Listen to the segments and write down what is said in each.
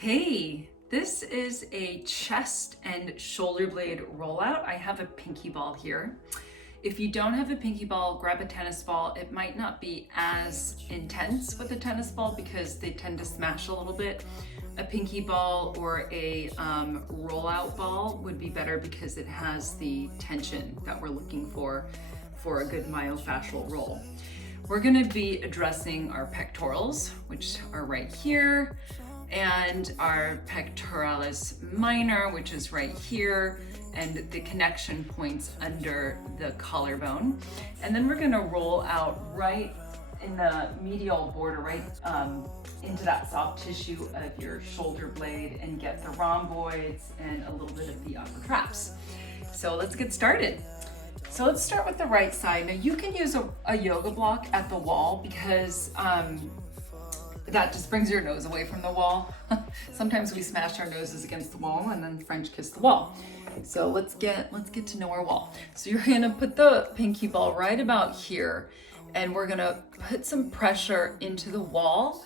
Hey, this is a chest and shoulder blade rollout. I have a pinky ball here. If you don't have a pinky ball, grab a tennis ball. It might not be as intense with a tennis ball because they tend to smash a little bit. A pinky ball or a rollout ball would be better because it has the tension that we're looking for a good myofascial roll. We're gonna be addressing our pectorals, which are right here, and our pectoralis minor, which is right here, and the connection points under the collarbone. And then we're gonna roll out right in the medial border, right into that soft tissue of your shoulder blade and get the rhomboids and a little bit of the upper traps. So let's get started. So let's start with the right side. Now you can use a yoga block at the wall because that just brings your nose away from the wall. Sometimes we smash our noses against the wall and then French kiss the wall. So let's get to know our wall. So you're gonna put the pinky ball right about here, and we're gonna put some pressure into the wall,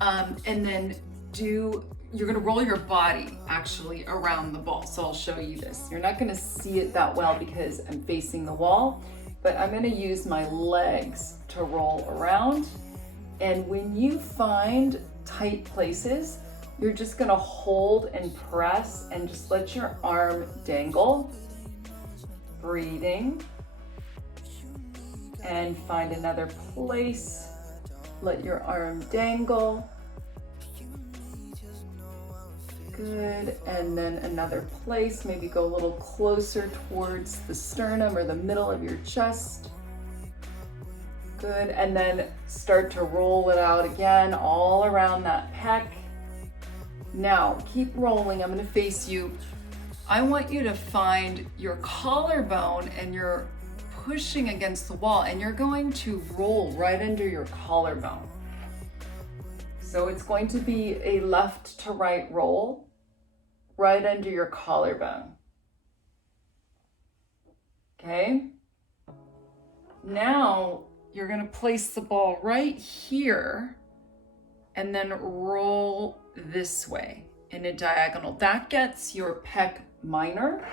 and then you're gonna roll your body actually around the ball. So I'll show you this. You're not gonna see it that well because I'm facing the wall, but I'm gonna use my legs to roll around. And when you find tight places, you're just gonna hold and press and just let your arm dangle. Breathing. And find another place. Let your arm dangle. Good, and then another place, maybe go a little closer towards the sternum or the middle of your chest. Good, and then start to roll it out again, all around that pec. Now, keep rolling, I'm gonna face you. I want you to find your collarbone and you're pushing against the wall and you're going to roll right under your collarbone. So it's going to be a left to right roll, right under your collarbone. Okay? Now you're gonna place the ball right here and then roll this way in a diagonal. That gets your pec minor,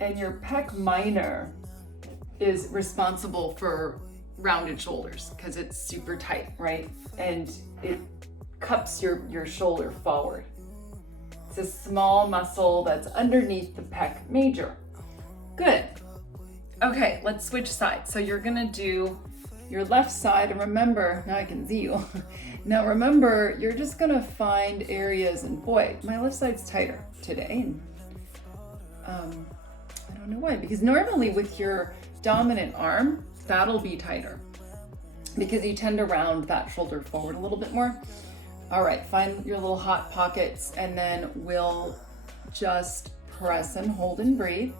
and your pec minor is responsible for rounded shoulders because it's super tight, right? And it cups your shoulder forward. It's a small muscle that's underneath the pec major. Good. Okay, let's switch sides. So you're gonna do your left side, and remember, now I can see you. Now remember, you're just gonna find areas, and boy, my left side's tighter today. And I don't know why, because normally with your dominant arm, that'll be tighter because you tend to round that shoulder forward a little bit more. All right, find your little hot pockets, and then we'll just press and hold and breathe.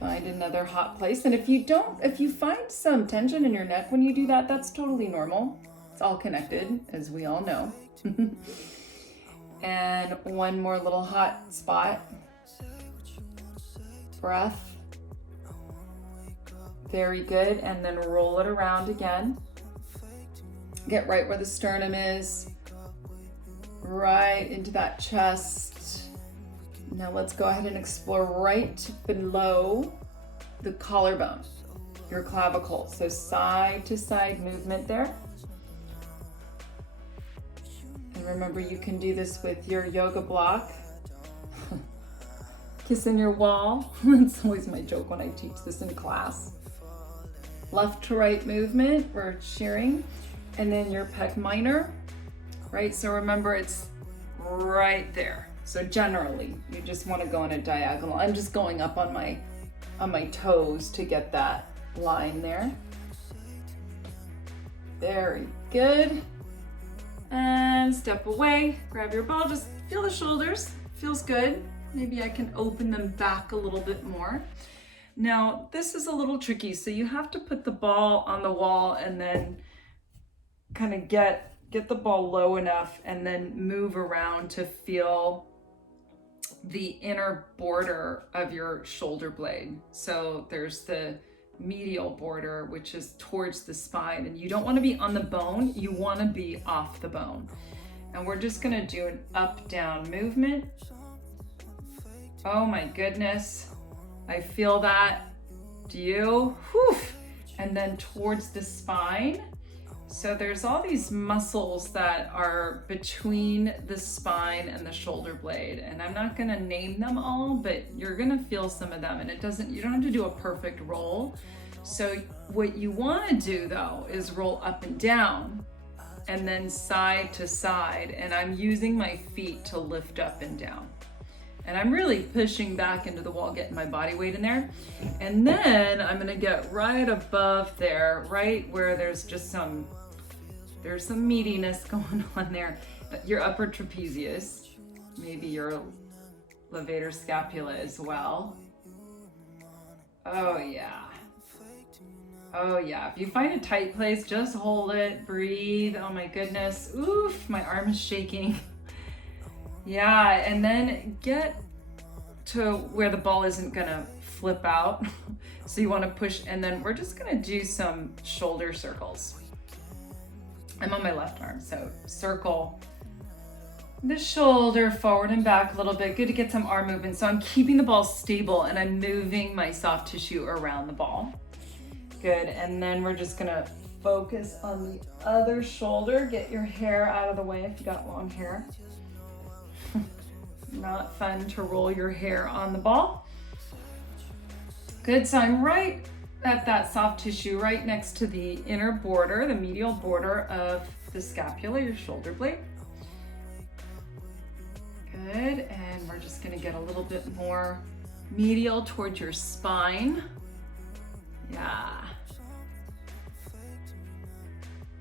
Find another hot place. And if you find some tension in your neck when you do that, that's totally normal. It's all connected, as we all know. And one more little hot spot. Breath. Very good. And then roll it around again. Get right where the sternum is. Right into that chest. Now let's go ahead and explore right below the collarbone, your clavicle. So side to side movement there. And remember, you can do this with your yoga block. Kissing your wall. It's always my joke when I teach this in class. Left to right movement, we're cheering. And then your pec minor, right? So remember, it's right there. So generally, you just want to go in a diagonal. I'm just going up on my toes to get that line there. Very good. And step away, grab your ball, just feel the shoulders, feels good. Maybe I can open them back a little bit more. Now, this is a little tricky, so you have to put the ball on the wall and then kind of get the ball low enough and then move around to feel the inner border of your shoulder blade. So there's the medial border, which is towards the spine. And you don't want to be on the bone, you want to be off the bone. And we're just going to do an up-down movement. Oh my goodness. I feel that. Do you? Whew. And then towards the spine. So there's all these muscles that are between the spine and the shoulder blade. And I'm not gonna name them all, but you're gonna feel some of them. And you don't have to do a perfect roll. So what you wanna do though is roll up and down and then side to side. And I'm using my feet to lift up and down. And I'm really pushing back into the wall, getting my body weight in there. And then I'm gonna get right above there, right where there's some meatiness going on there. Your upper trapezius, maybe your levator scapula as well. Oh yeah. Oh yeah, if you find a tight place, just hold it, breathe. Oh my goodness, oof, my arm is shaking. Yeah, and then get to where the ball isn't gonna flip out. So you wanna push, and then we're just gonna do some shoulder circles. I'm on my left arm, so circle the shoulder forward and back a little bit. Good to get some arm movement. So I'm keeping the ball stable and I'm moving my soft tissue around the ball. Good, and then we're just gonna focus on the other shoulder. Get your hair out of the way if you got long hair. Not fun to roll your hair on the ball. Good, so I'm right at that soft tissue, right next to the inner border, the medial border of the scapula, your shoulder blade. Good, and we're just gonna get a little bit more medial towards your spine. Yeah.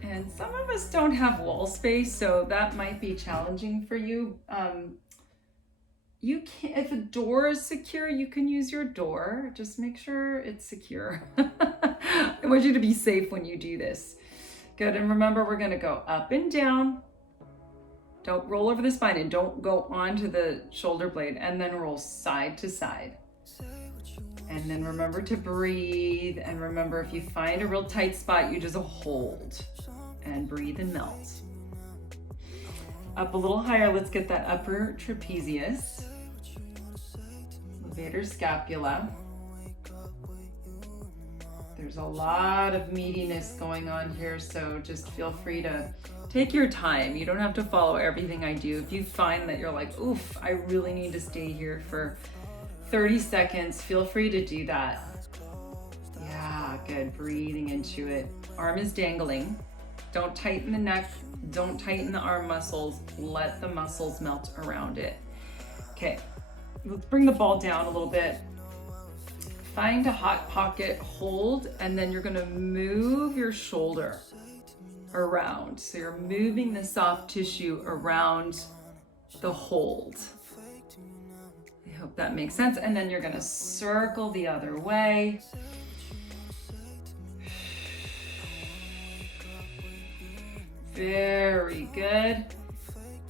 And some of us don't have wall space, so that might be challenging for you. You can, if a door is secure, you can use your door. Just make sure it's secure. I want you to be safe when you do this. Good, and remember we're gonna go up and down. Don't roll over the spine and don't go onto the shoulder blade, and then roll side to side. And then remember to breathe, and remember if you find a real tight spot, you just hold and breathe and melt. Up a little higher, let's get that upper trapezius. Levator scapula. There's a lot of meatiness going on here, so just feel free to take your time. You don't have to follow everything I do. If you find that you're like, oof, I really need to stay here for 30 seconds, feel free to do that. Yeah, good, breathing into it. Arm is dangling. Don't tighten the neck, don't tighten the arm muscles, let the muscles melt around it. Okay, let's bring the ball down a little bit. Find a hot pocket, hold, and then you're gonna move your shoulder around. So you're moving the soft tissue around the hold. I hope that makes sense. And then you're gonna circle the other way. Very good.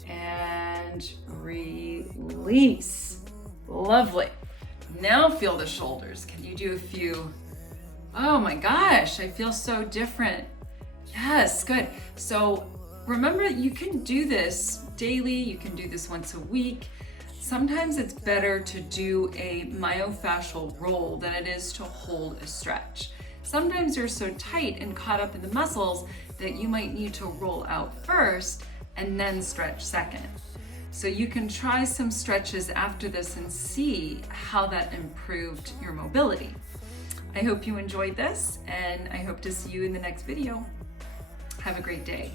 And release. Lovely. Now feel the shoulders. Can you do a few? Oh my gosh, I feel so different. Yes, good. So remember, you can do this daily. You can do this once a week. Sometimes it's better to do a myofascial roll than it is to hold a stretch. Sometimes you're so tight and caught up in the muscles that you might need to roll out first and then stretch second. So you can try some stretches after this and see how that improved your mobility. I hope you enjoyed this, and I hope to see you in the next video. Have a great day.